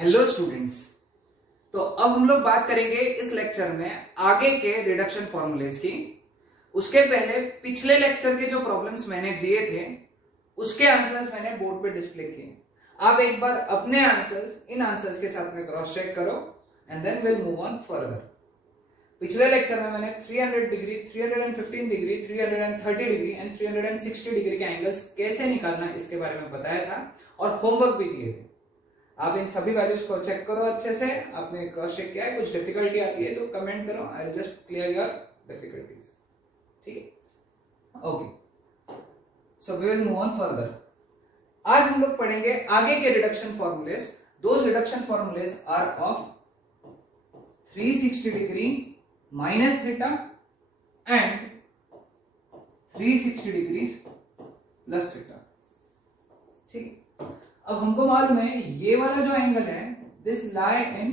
Hello students. तो अब हम लोग बात करेंगे इस लेक्चर में आगे के रिडक्शन फॉर्मूलेज की। उसके पहले पिछले लेक्चर के जो प्रॉब्लम्स मैंने दिए थे उसके आंसर्स मैंने बोर्ड पे डिस्प्ले किए। आप एक बार अपने आंसर्स इन आंसर्स के साथ में क्रॉस चेक करो and then will move on further. पिछले लेक्चर में मैंने 300 degree, 315 degree, 330 degree and 360 degree के एंगल्स कैसे निकालना इसके बारे में बताया था और होमवर्क भी दिए थे। आप इन सभी वैल्यूज को चेक करो अच्छे से। आपने क्रॉस चेक किया है, कुछ डिफिकल्टी आती है तो कमेंट करो, I will just clear your difficulties. ठीक है, okay. So we will move on further. आज हम लोग पढ़ेंगे आगे के reduction formulae. Those reduction formulae are of 360 degree minus theta and 360 degree plus theta. ठीक है, अब हमको मालूम है ये वाला जो एंगल है this lie in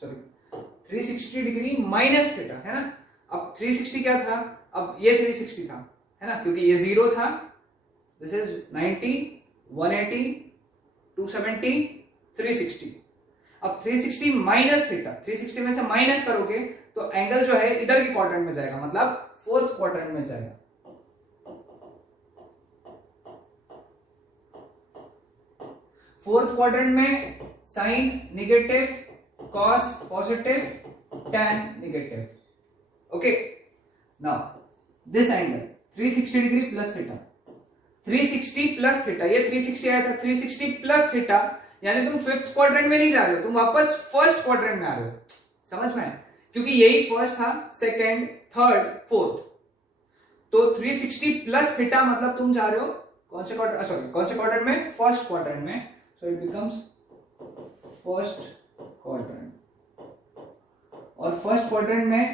360 degree minus theta है ना। अब 360 क्या था, अब ये 360 था है ना, क्योंकि ये 0 था। This is 90, 180, 270, 360। अब 360 माइनस थीटा, 360 में से माइनस करोगे तो एंगल जो है इधर के क्वाड्रेंट में जाएगा, मतलब फोर्थ क्वाड्रेंट में जाएगा। फोर्थ क्वाड्रेंट में sine negative, cos positive, tan negative. Okay, now this angle 360 degree plus theta, 360 plus theta, ये 360 आया था, 360 प्लस थीटा, यानी तुम फिफ्थ क्वाड्रेंट में नहीं जा रहे हो, तुम वापस फर्स्ट क्वाड्रेंट में आ रहे हो। समझ में? क्योंकि यही फर्स्ट था, सेकंड, थर्ड, फोर्थ। तो 360 प्लस थीटा मतलब तुम जा रहे हो कौन से क्वाड्रेंट, सॉरी कौन से क्वाड्रेंट में, फर्स्ट क्वाड्रेंट में। So it becomes first quadrant। और फर्स्ट क्वाड्रेंट में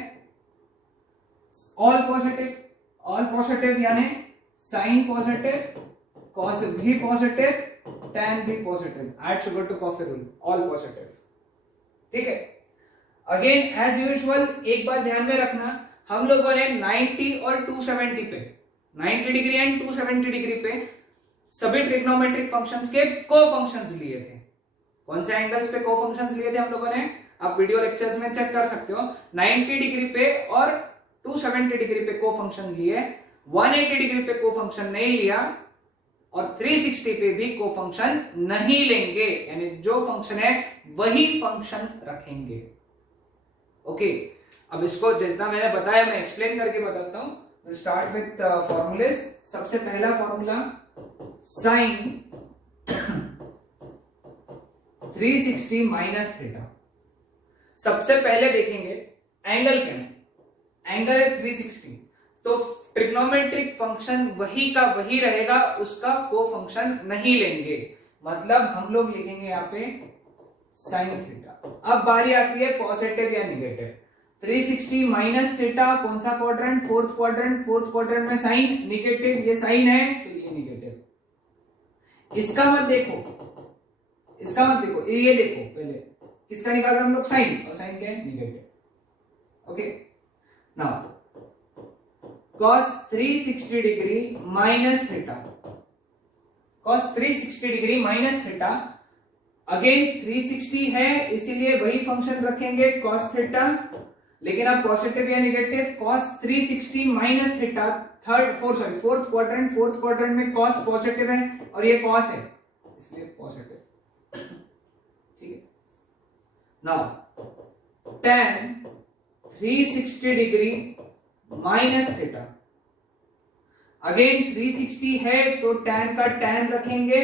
ऑल पॉजिटिव यानी साइन पॉजिटिव, कॉस भी पॉजिटिव, टैन भी positive. Add sugar to coffee rule, all positive. ठीक है, अगेन एज यूजुअल एक बात ध्यान में रखना, हम लोगों ने 90 और 270 पे, 90 डिग्री एंड 270 डिग्री पे सभी ट्रिग्नोमेट्रिक फंक्शंस के को-फंक्शंस लिए थे। कौन से एंगल्स पे को-फंक्शंस लिए थे हम लोगों ने, आप वीडियो लेक्चर्स में चेक कर सकते हो। 90 डिग्री पे और 270 डिग्री पे को-फंक्शन लिए, 180 डिग्री पे को-फंक्शन नहीं लिया और 360 पे भी को-फंक्शन नहीं लेंगे, यानी जो फंक्शन है वही फंक्शन रखेंगे। ओके, अब इसको जितना मैंने बताया मैं एक्सप्लेन करके बताता हूं। Start with formulas. सबसे पहला फॉर्मूला साइन 360 माइनस थीटा। सबसे पहले देखेंगे एंगल क्या है, एंगल है 360, तो ट्रिग्नोमेट्रिक फंक्शन वही का वही रहेगा, उसका को फंक्शन नहीं लेंगे, मतलब हम लोग लिखेंगे यहां पे साइन थीटा। अब बारी आती है पॉजिटिव या निगेटिव। 360 माइनस थीटा कौन सा quadrant, fourth quadrant. Fourth quadrant में साइन निगेटिव, ये साइन है तो ये निगेटिव। इसका मत देखो, इसका मत देखो, ये देखो पहले किसका निकाला हम लोग, साइन, और साइन क्या है, negative. Okay, now cos 360 degree minus theta, cos 360 degree minus theta. Again 360 है इसीलिए वही फंक्शन रखेंगे cos थीटा, लेकिन अब पॉजिटिव या negative, cos 360 minus theta, fourth quadrant में cos पॉजिटिव है और ये cos है इसलिए पॉजिटिव। ठीक है, now tan 360 degree minus theta. Again 360 है तो tan का tan रखेंगे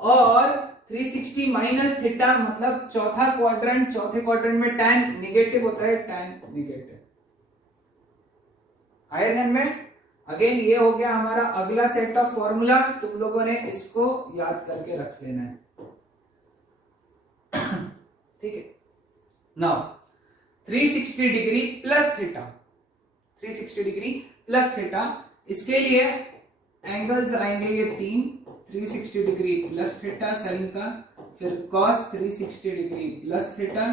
और 360 माइनस थीटा मतलब चौथा क्वाड्रेंट, चौथे क्वाड्रेंट में tan निगेटिव होता है, tan निगेटिव। आया ध्यान में? अगेन ये हो गया हमारा अगला सेट ऑफ फॉर्मूला, तुम लोगों ने इसको याद करके रख लेना है। ठीक है, now 360 degree plus theta, 360 degree plus theta, इसके लिए एंगल्स आएंगे ये तीन, 360 डिग्री प्लस थीटा साइन का, फिर cos 360 डिग्री प्लस थीटा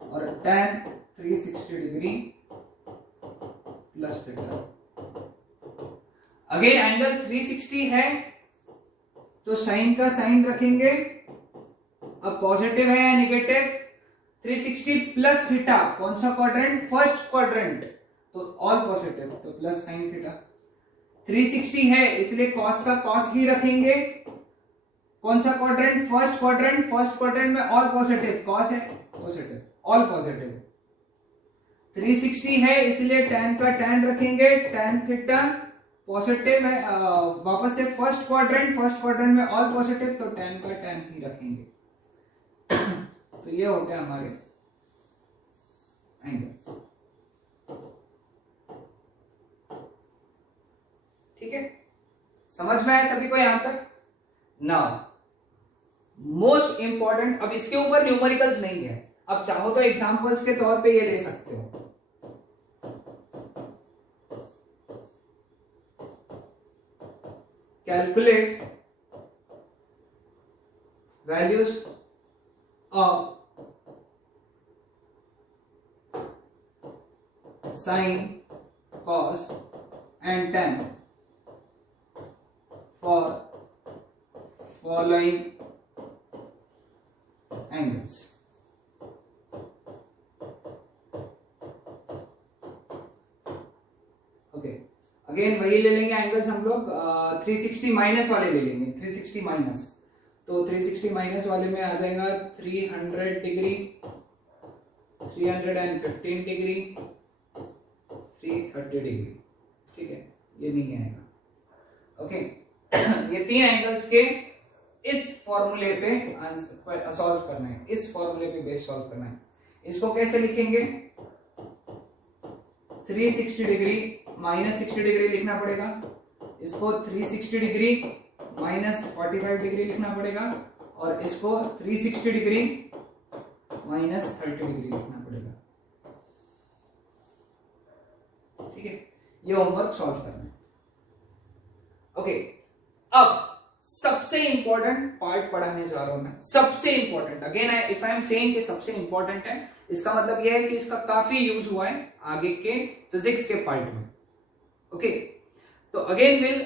और tan 360 degree plus theta. Again angle 360 है तो साइन का साइन रखेंगे अब पॉजिटिव है या नेगेटिव, 360 प्लस थीटा, कौन सा क्वाड्रेंट, फर्स्ट क्वाड्रेंट, तो ऑल पॉजिटिव, तो प्लस साइन थीटा। 360 है इसलिए कॉस का कॉस ही रखेंगे, कौन सा quadrant, first quadrant, first quadrant में ऑल पॉजिटिव, कॉस है पॉजिटिव, ऑल पॉजिटिव। 360 है इसलिए tan का tan रखेंगे, tan थीटा पॉजिटिव है, वापस से फर्स्ट क्वाड्रेंट में ऑल पॉजिटिव, तो tan का tan ही रखेंगे। तो ये हो गया हमारे एंगल्स। ठीक है, समझ में आया सभी को यहां तक? नाउ मोस्ट इंपॉर्टेंट, अब इसके ऊपर न्यूमेरिकल्स नहीं है, अब चाहो तो एग्जांपल्स के तौर पे ये ले सकते हो। Calculate values of sine, cos and tan for following angles. Okay, again वही ले लेंगे एंगल्स हम लोग, 360 माइनस वाले ले लेंगे, 360 माइनस, तो 360 माइनस वाले में आ जाएगा 300 डिग्री, 315 डिग्री, 330 डिग्री। ठीक है, ये नहीं आएगा। ओके, ये तीन एंगल्स के इस फॉर्मूले पे सॉल्व करना है, इस फॉर्मूले पे बेस सॉल्व करना है। इसको कैसे लिखेंगे, 360 डिग्री माइनस 60 डिग्री लिखना पड़ेगा, इसको 360 डिग्री माइनस 45 डिग्री लिखना पड़ेगा, और इसको 360 डिग्री माइनस 30 डिग्री लिखना पड़ेगा। ठीक है, ये होमवर्क सॉल्व करना है। ओके, अब सबसे इंपॉर्टेंट पार्ट पढ़ाने जा रहा हूं मैं, सबसे important, again if I am saying कि सबसे इंपॉर्टेंट है, इसका मतलब यह है कि इसका काफी यूज हुआ है आगे के फिजिक्स के पार्ट में। ओके, तो again will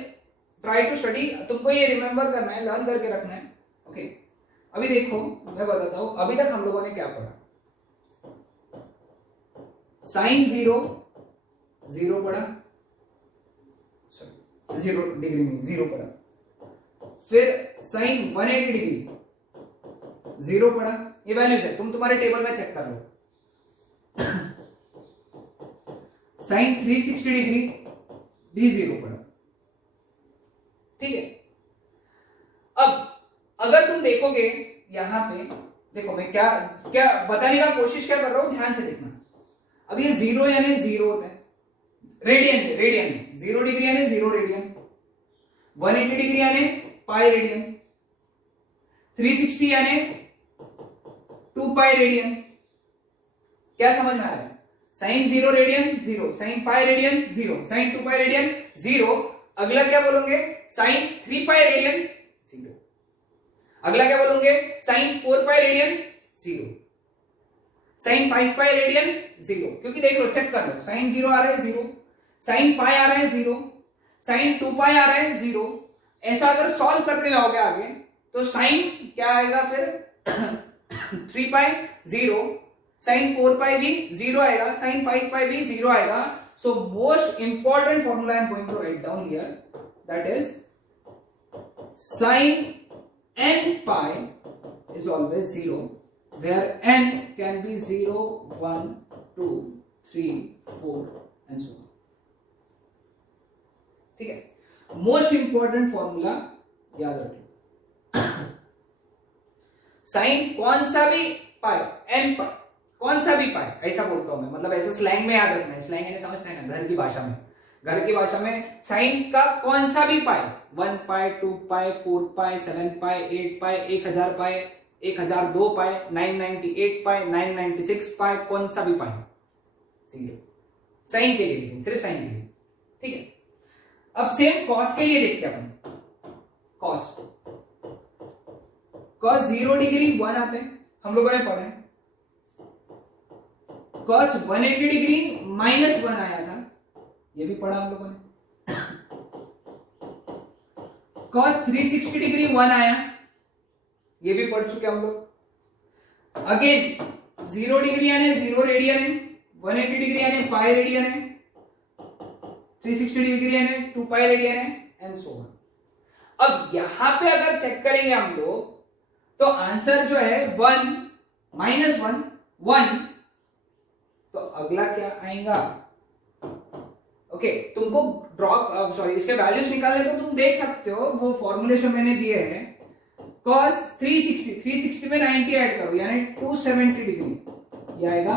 try to study, तुमको ये रिमेंबर करना है, लर्न करके रखना है। ओके, अभी देखो मैं बताता हूं, अभी तक हम लोगों ने क्या पढ़ा, साइन 0 पढ़ा, 0 डिग्री नहीं 0 पढ़ा, फिर साइन 180 डिग्री 0 पढ़ा, ये वैल्यूज है, तुम तुम्हारे टेबल में चेक कर लो। साइन 360 डिग्री भी 0 पढ़ा। ठीक है, अब अगर तुम देखोगे यहां पे, देखो मैं क्या क्या बताने का कोशिश क्या कर रहा हूं, ध्यान से देखना। अब ये 0 यानी 0 होता है, रेडियन में 0 डिग्री यानी 0 रेडियन, 180 डिग्री यानी पाई रेडियन, 360 यानी 2 पाई रेडियन। क्या समझ में आ रहा है, sine 0 radian 0, sine pi radian 0, sine 2 pi radian 0, अगला क्या बोलोगे, साइन 3 पाई रेडियन 0, अगला क्या बोलोगे, sine 4 pi radian 0, sine 5 pi radian 0, क्योंकि देख लो चेक कर लो, साइन 0 आ रहा है 0, साइन पाई आ रहा है 0, साइन 2 पाई आ रहा है 0। ऐसा अगर सॉल्व करते जाओगे आगे तो साइन क्या आएगा फिर 3 पाई 0, साइन 4 पाई भी 0 आएगा, साइन 5 पाई भी 0 आएगा। So most important formula I am going to write down here, that is sine n pi is always 0, where n can be 0, 1, 2, 3, 4 and so on. ठीक है, मोस्ट इंपॉर्टेंट फॉर्मूला याद रखिए। साइन कौन सा भी पाई, n पाई, कौन सा भी पाई, ऐसा बोलता हूं मैं, मतलब ऐसा स्लैंग में याद रखना है, स्लैंग यानी समझते हैं ना, घर की भाषा में, घर की भाषा में साइन का कौन सा भी पाई, 1 पाई, 2 पाई, 4 पाई, 7 पाई, 8 पाई, 1000 पाई, 1002 पाई, 998 पाई, 996 पाई, कौन सा भी पाई 0, साइन के लिए, लेकिन सिर्फ साइन के लिए। ठीक है, अब सेम कॉस के लिए देखते हैं अपन, कॉस 0 डिग्री 1 आते हैं, हम लोगों ने पढ़ा है। कॉस 180 डिग्री -1 आया था, ये भी पढ़ा हम लोगों ने। कॉस 360 डिग्री 1 आया, ये भी पढ़ चुके हम लोग। अगेन 0 डिग्री यानी 0 रेडियन है, 180 डिग्री यानी पाई रेडियन है, 360 डिग्री यानी 2 पाई रेडियन है, एंड सो ऑन। अब यहां पे अगर चेक करेंगे हम लोग तो आंसर जो है 1 -1 1, तो अगला क्या आएगा? ओके, तुमको ड्रॉप सॉरी इसके वैल्यूज निकालने तो तुम देख सकते हो, वो फॉर्मूलेशन मैंने दिए हैं। cos 360 में 90 ऐड करो यानी 270 डिग्री, ये आएगा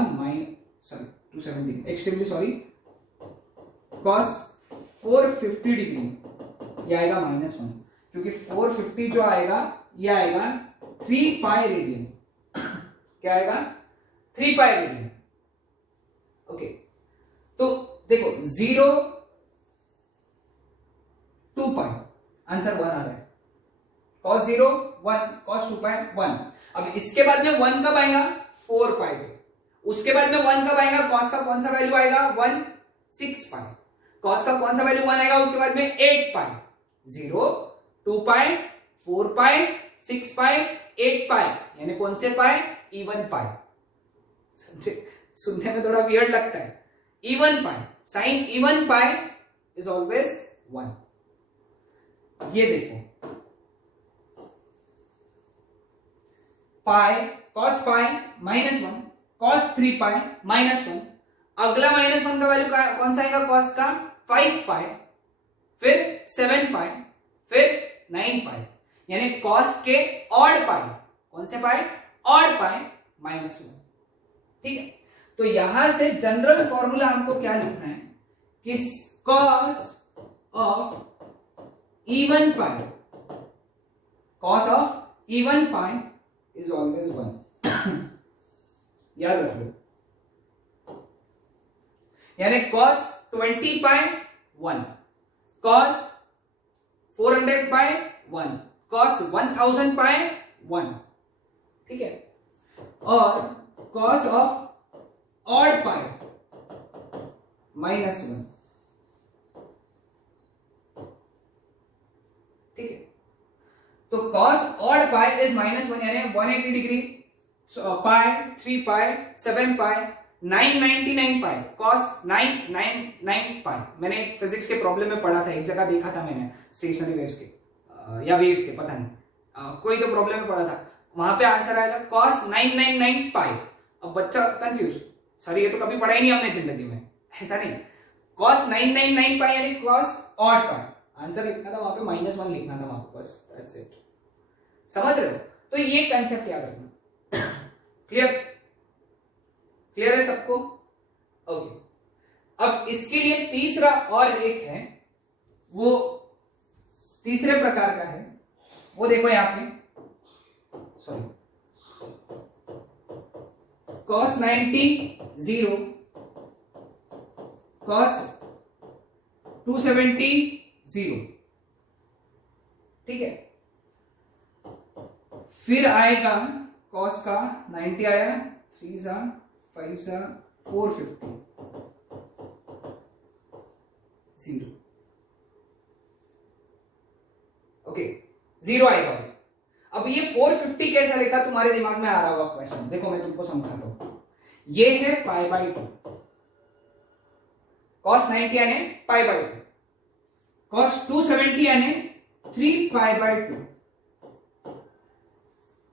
sorry 270 extremely sorry, cos 450 degree ये आएगा -1, क्योंकि 450 जो आएगा ये आएगा 3 पाई रेडियन। क्या आएगा? 3 पाई रेडियन। ओके, तो देखो 0 2 पाई, आंसर 1 आ रहा है। cos 0 1, cos 2 पाई 1। अब इसके बाद में 1 कब आएगा? 4 पाई पे। उसके बाद में 1 कब आएगा? cos का कौन सा वैल्यू आएगा? 1 6 पाई। cos का कौन सा वैल्यू 1 आएगा? उसके बाद में 8 पाई। 0 2 पाई 4 पाई 6 पाई 8 पाई, यानी कौन से पाई? इवन पाई। सुनने में थोड़ा वियर्ड लगता है। Even pi, sine even pi is always 1। ये देखो पाई, cos पाई -1, cos 3 पाई -1। अगला -1 का वैल्यू कौन सा आएगा? cos का 5 पाई, फिर 7 पाई, फिर 9 पाई, यानी cos के ऑड पाई। कौन से पाई? Odd pi -1। ठीक है, तो यहां से जनरल फॉर्मूला हमको क्या लिखना है कि cos of even pi, cos of even pi is always 1। याद रख लो, यानी cos 20 पाई 1, cos 400 पाई 1, cos 1000 पाई 1। ठीक है, और cos ऑफ ऑड पाई -1। ठीक है, तो cos ऑड पाई इज -1 यानी 180 डिग्री, पाई 3 पाई 7 पाई 999 पाई, cos 999 पाई। मैंने फिजिक्स के प्रॉब्लम में पढ़ा था, एक जगह देखा था मैंने, स्टेशनरी वेव्स के या वेव्स के, पता नहीं कोई तो प्रॉब्लम में पढ़ा था, वहां पे आंसर आया था cos 999 पाई। अब बच्चा कंफ्यूज, सर ये तो कभी पढ़ा ही नहीं हमने जिंदगी में, ऐसा नहीं। cos 999 पाई यानी cos ऑड पाई, आंसर लिखना था वहां पे -1 लिखना था वहां पे, बस दैट्स इट। समझ रहे हो? तो ये कंसेप्ट याद रखना। क्लियर? क्लियर है सबको? ओके, अब इसके लिए तीसरा और एक है, वो तीसरे प्रकार का है, वो देखो यहां पे, सॉरी cos 90 0, cos 270 0। ठीक है, फिर आएगा cos का 90 आया, 3 सा 5 सा 450 0। ओके, 0 आएगा। अब ये 450 कैसा लिखा तुम्हारे दिमाग में आ रहा होगा क्वेश्चन, देखो मैं तुमको समझाता हूं। ये है π/2, cos 90 यानी π/2, cos 270 यानी 3π/2।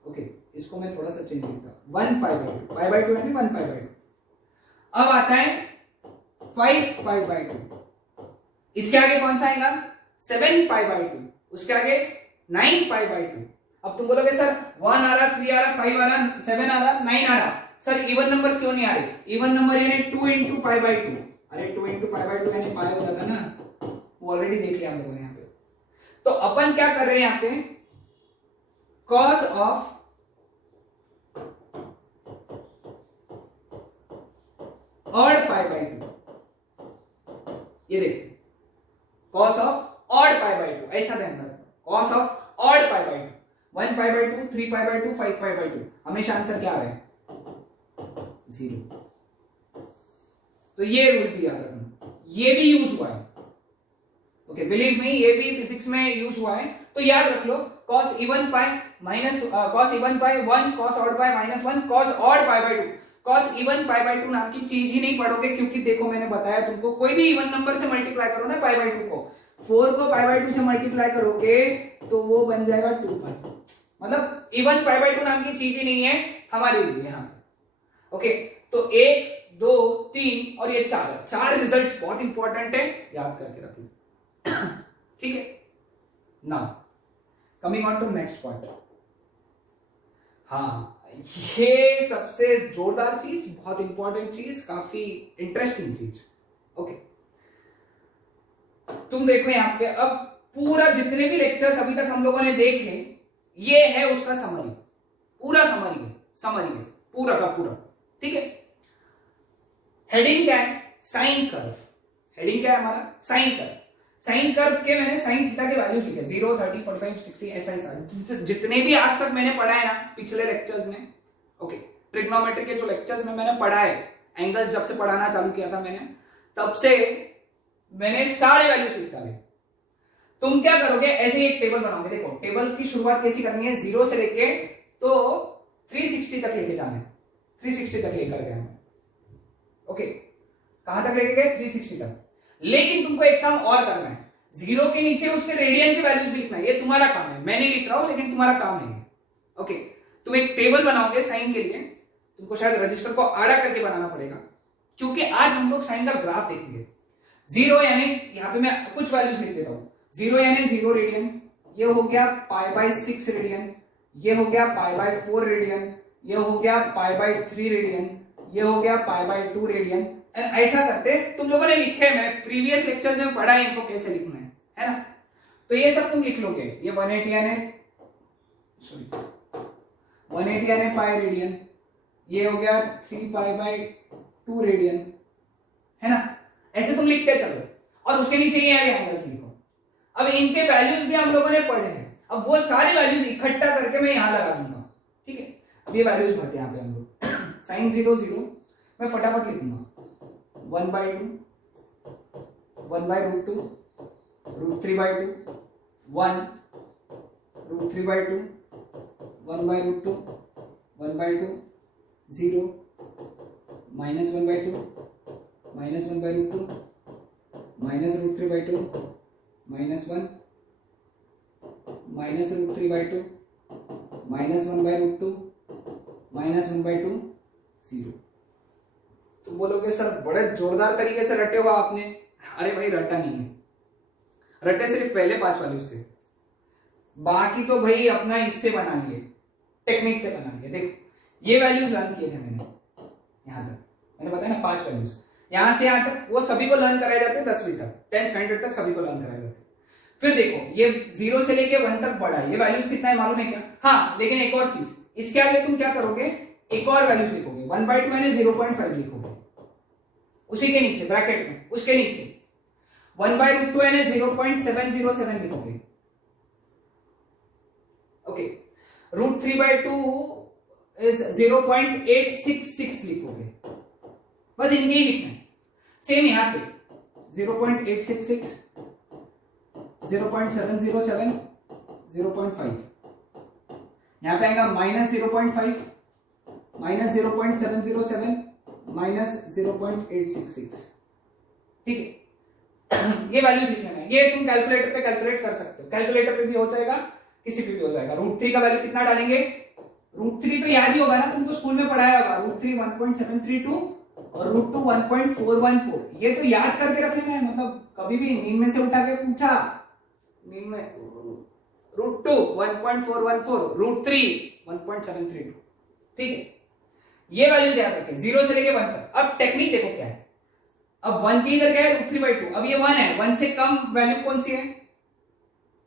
ओके, इसको मैं थोड़ा सा चेंज करता हूं, 1π/2, π/2 यानी 1π/2। अब आता है 5π/2, इसके आगे कौन सा आएगा? 7π/2, उसके आगे 9π/2। अब तुम बोलोगे सर 1 आ रहा, 3 आ रहा, 5 आ रहा, 7 आ रहा, 9 आ रहा, सर इवन नंबर्स क्यों नहीं आ रहे? इवन नंबर यानी 2 × π/2। अरे 2 × π/2 यानी पाई हो जाता ना, वो ऑलरेडी देख लिया हम लोगों ने यहाँ पे। तो अपन क्या कर रहे हैं यहाँ पे? cos ऑफ ऑड π/2, ये देखिए cos ऑफ ऑड π/2, ऐसा ध्यान रखो, cos ऑफ ऑड π/2, 1π/2, 3π/2, 5π/2, हमेशा आंसर क्या आ रहा है? 0। तो ये रूल भी याद रखना, ये भी यूज हुआ है। ओके, बिलीव मी, ये भी फिजिक्स में यूज हुआ है। तो याद रख लो cos even pi minus cos even pi 1 cos odd pi minus 1 cos odd pi by 2 cos even pi by 2 नाम की चीज ही नहीं पढ़ोगे, क्योंकि देखो मैंने बताया तुमको कोई भी इवन नंबर से मल्टीप्लाई करो ना pi by 2 को, 4 को pi by 2 से मल्टीप्लाई करोगे तो वो बन जाएगा 2 pi, मतलब इवन pi by 2 नाम की चीज ही नहीं है हमारे लिए यहाँ पे। ओके, तो 1 2 3 और ये 4 रिजल्ट्स बहुत इंपॉर्टेंट है, याद करके रखो। ठीक है, now coming on to next part. हाँ, ये सबसे जोरदार चीज, बहुत इंपॉर्टेंट चीज, काफी इंटरेस्टिंग चीज। ओके, तुम देखो यहां पे, अब पूरा जितने भी लेक्चर्स अभी तक हम लोगों ने देखे, ये है उसका समरी, पूरा समरी है पूरा का पूरा। ठीक है, हेडिंग क्या है? Sine curve. हेडिंग क्या है हमारा? Sine curve. साइन कर्व के मैंने साइन थीटा के वैल्यूज लिखे 0 30 45 60 ऐसा जितने भी आज तक मैंने पढ़ा है ना पिछले लेक्चर्स में। ओके, ट्रिग्नोमेट्री के जो लेक्चर्स में मैंने पढ़ा है, एंगल्स जब से पढ़ाना चालू किया था मैंने, तब से मैंने सारे वैल्यूज लिख डाले। तुम क्या करोगे, ऐसे ही एक टेबल बनाओगे। देखो टेबल की शुरुआत कैसी करनी है, 0 से लेके तो 360 तक लेके जाना है, 360 तक लेकर गए। ओके, कहां तक लेके गए? 360 तक। लेकिन तुमको एक काम और करना है, 0 के नीचे उसके रेडियन के वैल्यूज भी लिखना है। ये तुम्हारा काम है, मैं नहीं लिख रहा हूं लेकिन तुम्हारा काम है। ओके, तुम एक टेबल बनाओगे साइन के लिए, तुमको शायद रजिस्टर को आड़ा करके बनाना पड़ेगा, क्योंकि आज हम लोग साइन का ग्राफ देखेंगे। 0 यानी यहां पे मैं कुछ वैल्यूज लिख देता हूं। 0 यानी 0 रेडियन, ये हो गया पाई बाय 6 रेडियन, ये हो गया पाई बाय 4 रेडियन, ये हो गया पाई बाय 3 रेडियन, ये हो गया पाई बाय 2 रेडियन। ऐसा करते तुम लोगों ने लिखे, मैं प्रीवियस लेक्चर्स में पढ़ा है इनको कैसे लिखना है ना? तो ये सब तुम लिख लोगे। ये 180 यानी 180 यानी पाई रेडियन, ये हो गया 3 पाई बाय 2 रेडियन, है ना? ऐसे तुम लिखते चलो, और उसके नीचे ये एंगल्स लिखो। अब इनके वैल्यूज भी हम लोगों ने पढ़े हैं, अब वो सारे वैल्यूज इकट्ठा करके मैं यहां लगा दूंगा। ठीक है, अब ये वैल्यूज भरते हैं यहां पे हम लोग। साइन 0 0 मैं फटाफट लिखूंगा, 1 by 2, 1 by √2, √3 by 2, 1, √3 by 2, 1 by √2, 1 by 2, 0, minus 1 by 2, minus 1 by √2, minus √3 by 2, minus 1, minus √3 by 2, minus 1 by √2, minus 1 by 2, 0। तो बोलोगे सर बड़े जोरदार तरीके से रटे हुआ आपने। अरे भाई रटा नहीं है, रटे सिर्फ पहले 5 वैल्यूज थे, बाकी तो भाई अपना इससे बना लिए, टेक्निक से बना लिए। देखो ये वैल्यूज लर्न किए थे मैंने, यहां तक मैंने बताया ना 5 वैल्यूज, यहां से यहां तक वो सभी को लर्न कराए जाते हैं 10वीं तक, 10th स्टैंडर्ड तक सभी को लर्न कराए जाते हैं। फिर देखो ये 0 से लेके 1 तक बढ़ा है, ये वैल्यूज कितना है मालूम है क्या? हाँ, लेकिन एक और चीज, इसके आगे तुम क्या करोगे, एक और वैल्यूज लिखोगे, 1 by 2 यानी 0.5 लिखोगे, उसी के नीचे ब्रैकेट में, उसके नीचे 1 by √2 यानी 0.707 लिखोगे। ओके, √3 by 2 इज 0.866 लिखोगे, बस इनके ही लिखना है। सेम यहां पे 0.866, 0.707, 0.5, यहां पे आएगा -0.5, -0.707, -0.866। ठीक है, ये वैल्यूज लिखना है। ये तुम कैलकुलेटर पे कैलकुलेट कर सकते हो, कैलकुलेटर पे भी हो जाएगा, किसी पे भी हो जाएगा। √3 का वैल्यू कितना डालेंगे? √3 तो याद ही होगा ना, तुमको स्कूल में पढ़ाया होगा। √3 1.732 और √2 1.414, ये तो याद करके रख लेना है। मतलब कभी भी नींद में से उठा के पूछा, नींद में √2 1.414, √3 1.732। ठीक है, ये वैल्यूज याद रखें 0 से लेके 1 तक। अब टेक्निक देखो क्या है, अब 1 के इधर क्या है, √3 by 2, अब ये 1 है, 1 से कम वैल्यू कौन सी है?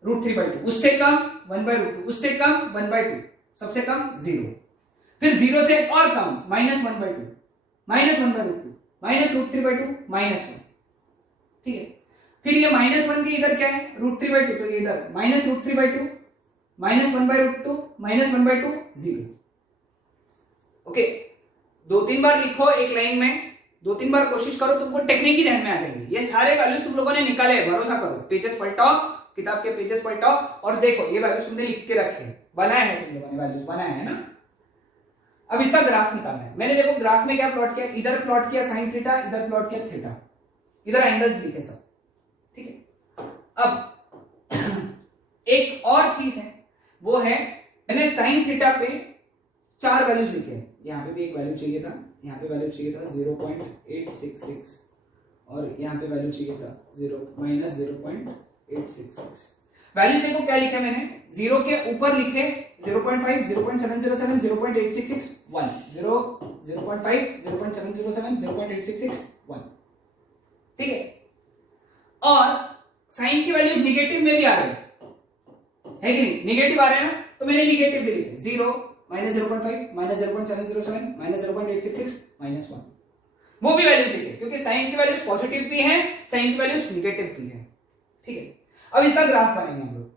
√3 by 2, उससे कम 1 by √2, उससे कम 1 by 2, सबसे कम 0, फिर 0 से और कम -1 by 2, -1 by √2, -√3 by 2, -1। ठीक है, फिर ये -1 के इधर क्या है, √3 by 2, तो ये इधर -√3 by 2, -1 by √2, -1 by 2, 0। ओके, 2-3 बार लिखो एक लाइन में, 2-3 बार कोशिश करो, तुमको टेक्निक ही ध्यान में आ जाएगी। ये सारे वैल्यूज तुम लोगों ने निकाले, भरोसा करो, पेजेस पलटाओ, किताब के पेजेस पलटाओ और देखो ये वैल्यूज तुमने लिख के रखे, बनाए हैं तुम लोगों ने, वैल्यूज बनाए हैं ना। अब इसका ग्राफ निकालना है। मैंने देखो ग्राफ में क्या प्लॉट किया, इधर प्लॉट किया साइन थीटा, इधर प्लॉट किया थीटा, इधर एंगल्स लिखे सब, ठीक है। अब एक और चीज है, वो है मैंने साइन थीटा पे 4 वैल्यूज लिखे हैं। यहाँ पे भी एक वैल्यू चाहिए था, यहाँ पे वैल्यू चाहिए था 0.866 और यहाँ पे वैल्यू चाहिए था -0.866। वैल्यूज देखो क्या लिखा मैंने, 0 के ऊपर लिखे 0.5, 0.707, 0.866, 1, 0.5, 0.707, 0.866, 1, ठीक है। और साइन की वैल्यूज निगेटिव में भी आ रहे है कि नहीं, निगेटिव आ रहे हैं ना, तो मैंने निगेटिव भी लिखे 0, -0.5, -0.707, -0.866, -1, वो भी वैल्यूज लिखे, क्योंकि साइन की वैल्यूज पॉजिटिव भी है, साइन की वैल्यूज निगेटिव भी है, ठीक है। अब इसका ग्राफ बनाएंगे हम लोग।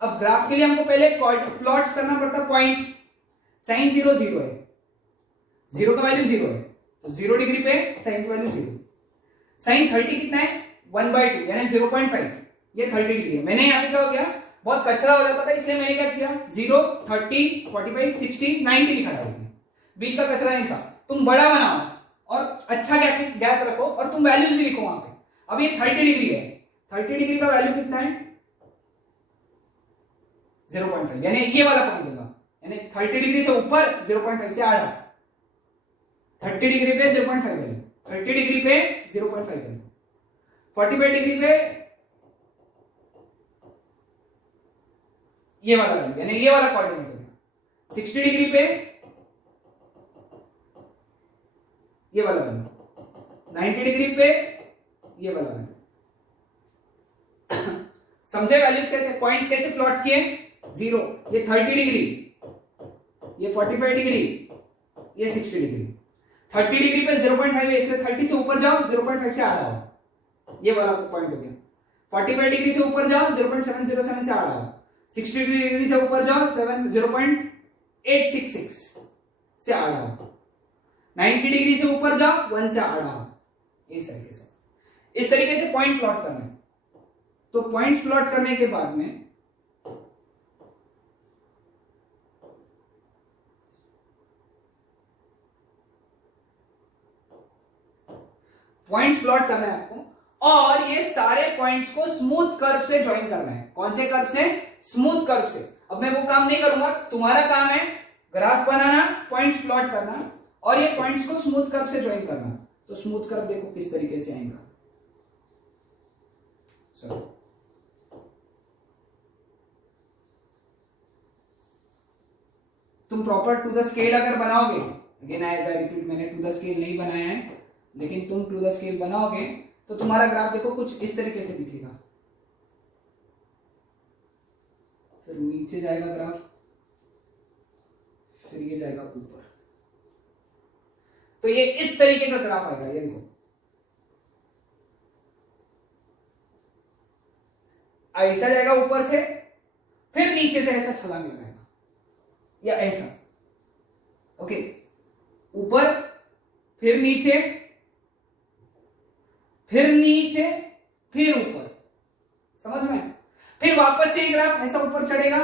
अब ग्राफ के लिए हमको पहले प्लॉट्स करना पड़ता है पॉइंट। साइन 0 0 है, 0 का वैल्यू 0 है, तो 0 डिग्री पे साइन की वैल्यू 0। साइन 30 कितना है, 1/2 यानी 0.5, ये 30 डिग्री है। मैंने यहाँ पे क्या हो गया, बहुत कचरा हो जाता था, इसलिए मैंने क्या किया 0, 30, 45, 60, 90 लिखा था, बीच का कचरा नहीं था। तुम बड़ा बनाओ और अच्छा गैप रखो और तुम वैल्यूज भी लिखो वहां पे। अब ये 30 डिग्री है, 30 डिग्री का वैल्यू कितना है 0.5, यानी ये वाला पॉइंट होगा, यानी 30 डिग्री से ऊपर 0.5 से आधा, 30 डिग्री पे 0.5 वैल्यू, 30 डिग्री पे 0.5 वैल्यू, 45 डिग्री पे ये वाला वैल्यू, यानी ये वाला कोऑर्डिनेट होगा, 60 डिग्री पे ये वाला वैल्यू, 90 डिग्री पे ये वाला वैल्यू। समझे वैल्यूज कैसे, पॉइंट्स कैसे प्लॉट किए, 0 ये 30 डिग्री, ये 45 डिग्री, ये 60 डिग्री। 30 डिग्री पे 0.5 है, इसलिए 30 से ऊपर जाओ 0.5 से आधा हो, ये वाला पॉइंट हो गया। 45 डिग्री से ऊपर जाओ 0.707 से आधा हो, 60 डिग्री से ऊपर जाओ 0.866 से आधा हो, 90 डिग्री से ऊपर जाओ 1 से आधा हो। इस तरीके से पॉइंट प्लॉट करना है। तो पॉइंट्स प्लॉट करने के बाद में पॉइंट्स प्लॉट करना है आपको, और ये सारे पॉइंट्स को स्मूथ कर्व से ज्वाइन करना है। कौन से कर्व से, स्मूथ कर्व से। अब मैं वो काम नहीं करूंगा, तुम्हारा काम है ग्राफ बनाना, पॉइंट्स प्लॉट करना और ये पॉइंट्स को स्मूथ कर्व से ज्वाइन करना। तो स्मूथ कर्व देखो किस तरीके से आएगा, चलो तुम प्रॉपर टू द स्केल अगर बनाओगे, अगेन एज आई रिपीट, मैंने टू द स्केल नहीं बनाया है, लेकिन तुम टू द स्केल बनाओगे तो तुम्हारा ग्राफ देखो कुछ इस तरीके से दिखेगा। फिर नीचे जाएगा ग्राफ, फिर ये जाएगा ऊपर, तो ये इस तरीके का ग्राफ आएगा। ये देखो ऐसा जाएगा ऊपर से, फिर नीचे से ऐसा छलांग लगाएगा, या ऐसा, ओके, ऊपर फिर नीचे, फिर नीचे, फिर ऊपर, समझ में। फिर वापस से ग्राफ ऐसा ऊपर चढ़ेगा,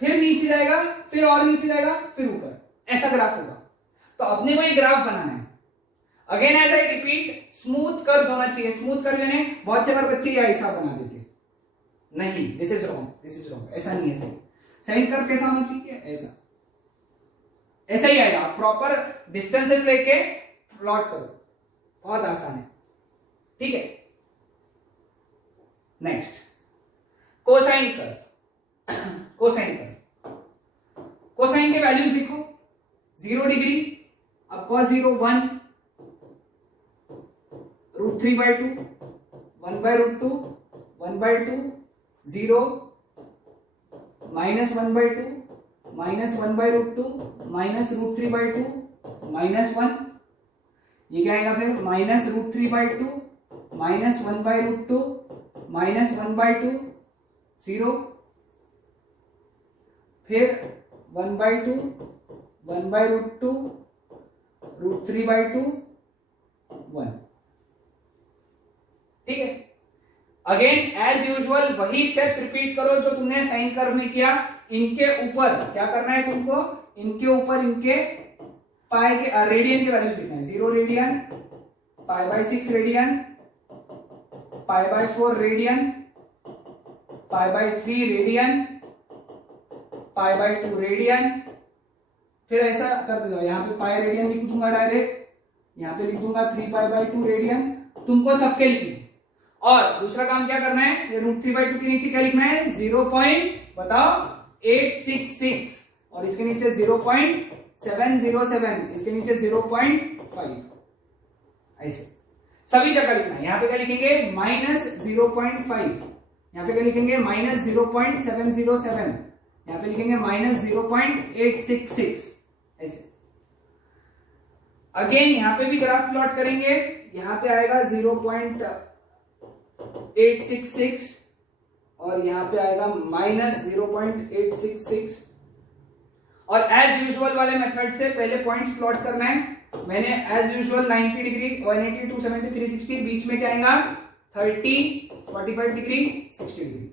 फिर नीचे जाएगा, फिर और नीचे जाएगा, फिर ऊपर, ऐसा ग्राफ होगा। तो अपने को ये ग्राफ बनाना है। Again as I repeat, smooth curve होना चाहिए। स्मूथ कर्व यानी बहुत से बार बच्चे ये ऐसा बना देते, नहीं, this is wrong, this is wrong, ऐसा नहीं है सही। सही कर्व कैसा होना चाहिए, ऐसा, ऐसा ही आएगा। प्रॉपर डिस्टेंसेस लेके प्लॉट करो, बहुत आसान है, ठीक है। Next cosine curve. Cosine curve, cosine के वैल्यूज लिखो, 0 डिग्री, अब cos 0 1, √3/2, 1/√2, 1/2, 0, -1/2, -1/√2, -√3/2, -1, ये क्या आएगा फिर, -√3/2, -1/√2, -1/2, 0, फिर 1/2, 1/√2, √3/2, 1, ठीक है। अगेन एज यूजुअल वही स्टेप्स रिपीट करो जो तुमने साइन कर्व में किया। इनके ऊपर क्या करना है तुमको, इनके ऊपर इनके पाई के रेडियन की वैल्यूज लिखना है। 0 radian, pi by 6 radian, pi by 4 radian, pi by 3 radian, pi by 2 radian. फिर ऐसा करते जाओ, यहाँ पे पाई रेडियन लिख दूंगा डायरेक्ट, यहाँ पे लिख दूंगा 3 पाई बाय 2 रेडियन। तुमको सबके लिखना है। और दूसरा काम क्या करना है, ये √3/2 के नीचे क्या लिखना है, 0.866 और इसके नीचे 0.707, इसके नीचे 0.5, ऐसे सभी जगह लिखना है। यहाँ पे क्या लिखेंगे -0.5, यहाँ पे क्या लिखेंगे -0.707, यहाँ पे लिखेंगे -0.866, ऐसे। अगेन यहाँ पे भी ग्राफ प्लॉट करेंगे, यहाँ पे आएगा 0.866 और यहाँ पे आएगा -0.866। और एज यूजुअल वाले मेथड से पहले पॉइंट्स प्लॉट करना है। मैंने एज यूजुअल 90 डिग्री, 180, 270, 360, बीच में क्या आएगा 30, 45 डिग्री, 60 डिग्री।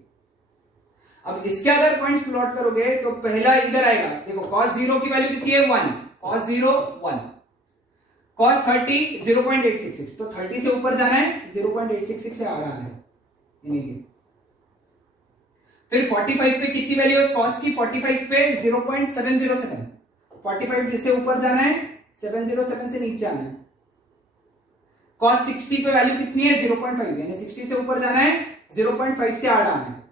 अब इसके अगर पॉइंट्स प्लॉट करोगे तो पहला इधर आएगा, देखो cos 0 की वैल्यू कितनी है 1, cos 0 1, cos 30 0.866, तो 30 से ऊपर जाना है, 0.866 से आ रहा है यानी। फिर 45 पे कितनी वैल्यू है cos की, 45 पे 0.707, 45 से ऊपर जाना है, 707 से नीचे आना है। cos 60 पे वैल्यू कितनी है 0.5, यानी 60 से ऊपर जाना है, 0.5 से आड़ आना है।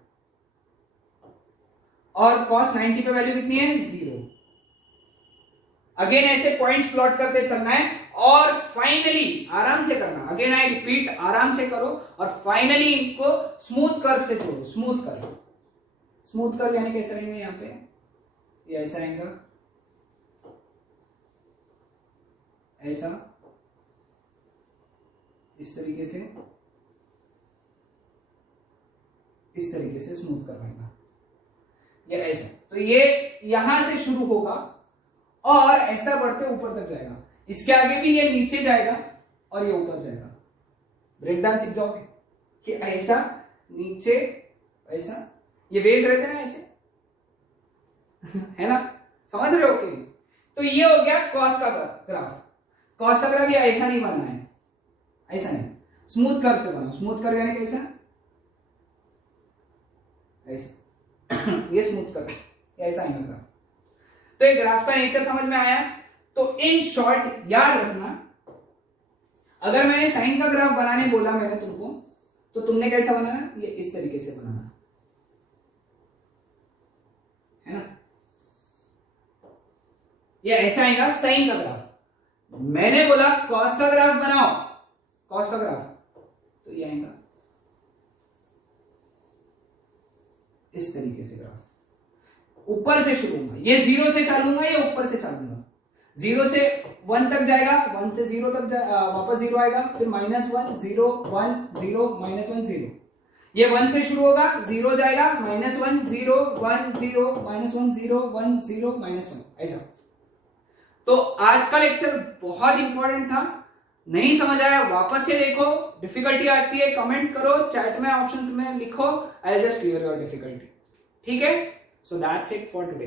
और cos 90 पे वैल्यू कितनी है 0। अगेन ऐसे पॉइंट्स प्लॉट करते चलना है और फाइनली आराम से करना। अगेन आई रिपीट, आराम से करो और फाइनली इनको स्मूथ कर्व से जोड़ो। स्मूथ कर्व, स्मूथ कर्व यानी कैसे रहेंगे, यहाँ पे ये ऐसा रहेगा, ऐसा, इस तरीके से, इस तरीके से स्मूथ करवाएगा, ये ऐसा। तो ये यहां से शुरू होगा और ऐसा बढ़ते ऊपर तक जाएगा। इसके आगे भी ये नीचे जाएगा और ये ऊपर जाएगा। ब्रेक डाउन सीख जाओगे कि ऐसा नीचे, ऐसा, ये वेव्स रहते हैं ना ऐसे है ना, समझ रहे हो कि? तो ये हो गया कॉस का ग्राफ। कॉस का ग्राफ ये ऐसा नहीं बनना है, ऐसा नहीं, स्मूथ कर्व से बनाओ। स्मूथ कर्व यानी कैसा, ऐसा ये स्मूथ कर्व, ऐसा आएगा ग्राफ। तो ये ग्राफ का नेचर समझ में आया। तो इन शॉर्ट याद रखना, अगर मैंने साइन का ग्राफ बनाने बोला मैंने तुमको, तो तुमने कैसा बनाना, ये इस तरीके से बनाना है ना, ये ऐसा आएगा साइन का ग्राफ। मैंने बोला कॉस का ग्राफ बनाओ, कॉस का ग्राफ, तो ये आएगा इस तरीके से ग्राफ। ऊपर से शुरू होगा, ये 0 से चालूंगा, ये ऊपर से चालूंगा। 0 से 1 तक जाएगा, 1 से 0 तक वापस 0 आएगा, फिर -1 0 1 0 -1 0। ये 1 से शुरू होगा, 0 जाएगा, -1 0 1 0 -1 0 1 0 -1, ऐसा। तो आज का लेक्चर बहुत इंपॉर्टेंट था। नहीं समझ आया वापस से देखो, डिफिकल्टी आती है कमेंट करो, चैट में ऑप्शंस में लिखो, आई will just clear your difficulty. ठीक है, so that's it for today.